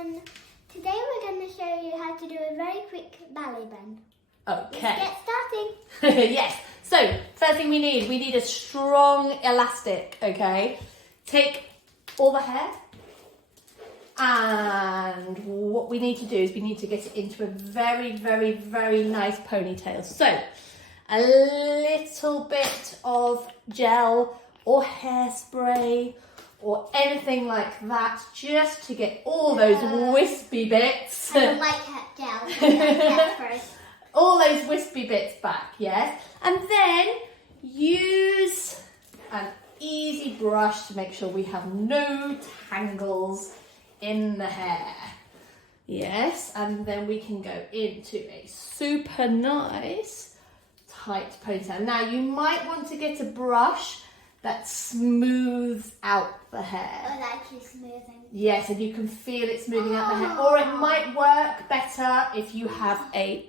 and today we're going to show you how to do a very quick ballet bun. Okay. Let's get started. Yes. So, first thing we need a strong elastic, okay? Take all the hair, and what we need to do is we need to get it into a very, very, very nice ponytail. So, a little bit of gel or hairspray or anything like that, just to get all those wispy bits. I don't like gel. All those wispy bits back, yes? And then use an easy brush to make sure we have no tangles in the hair. Yes, and then we can go into a super nice tight ponytail. Now you might want to get a brush that smooths out the hair. Oh, like smoothing. Yes, and you can feel it smoothing out the hair. Or it might work better if you have a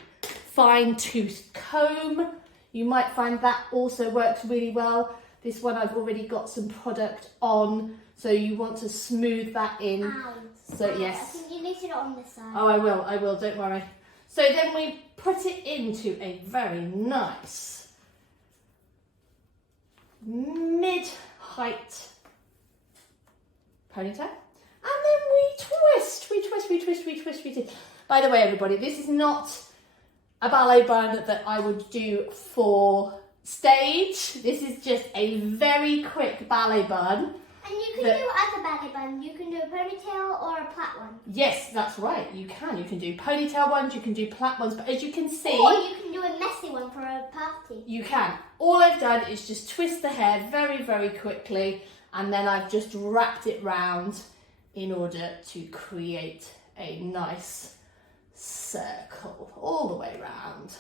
fine-toothed comb. You might find that also works really well. This one I've already got some product on, so you want to smooth that in. Ow. So yes. I think you need to do it on this side. Oh, I will, don't worry. So then we put it into a very nice mid-height ponytail. And then we twist. By the way, everybody, this is not a ballet bun that I would do for stage. This is just a very quick ballet bun. And you can do other ballet buns. You can do a ponytail or a plait one. Yes, that's right. You can. You can do ponytail ones, you can do plait ones, but as you can see... Or you can do a messy one for a party. You can. All I've done is just twist the hair very, very quickly, and then I've just wrapped it round in order to create a nice circle all the way round.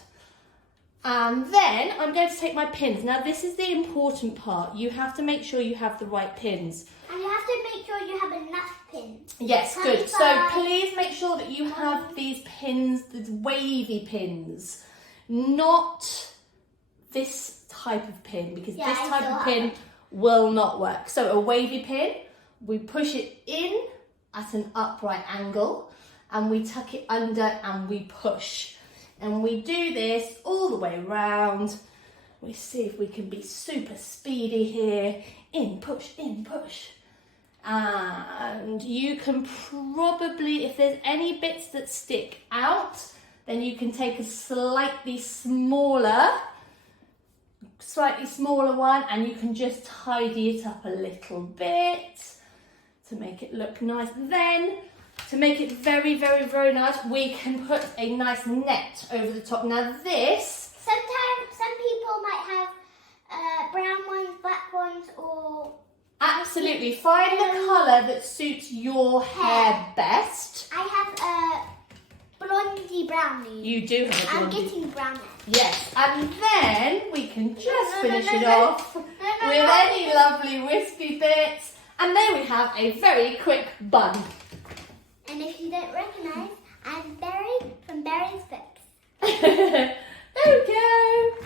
And then I'm going to take my pins. Now this is the important part. You have to make sure you have the right pins. And you have to make sure you have enough pins. Yes, good. So please make sure that you have these pins, the wavy pins, not this type of pin, because this type of pin will not work. So a wavy pin, we push it in at an upright angle, and we tuck it under and we push. And we do this all the way around. We see if we can be super speedy here. In, push, in, push. And you can probably, if there's any bits that stick out, then you can take a slightly smaller one, and you can just tidy it up a little bit to make it look nice. Then, to make it very, very, very nice, we can put a nice net over the top. Now this... Sometimes, some people might have brown ones, black ones, or... Absolutely. Find the colour that suits your hair best. I have a blondie brownie. You do have a blondie. I'm getting brown hair. Yes, and then we can just finish it off with any lovely wispy bits. And there we have a very quick bun. And if you don't recognise, I'm Berry from Berry's Books. There we go.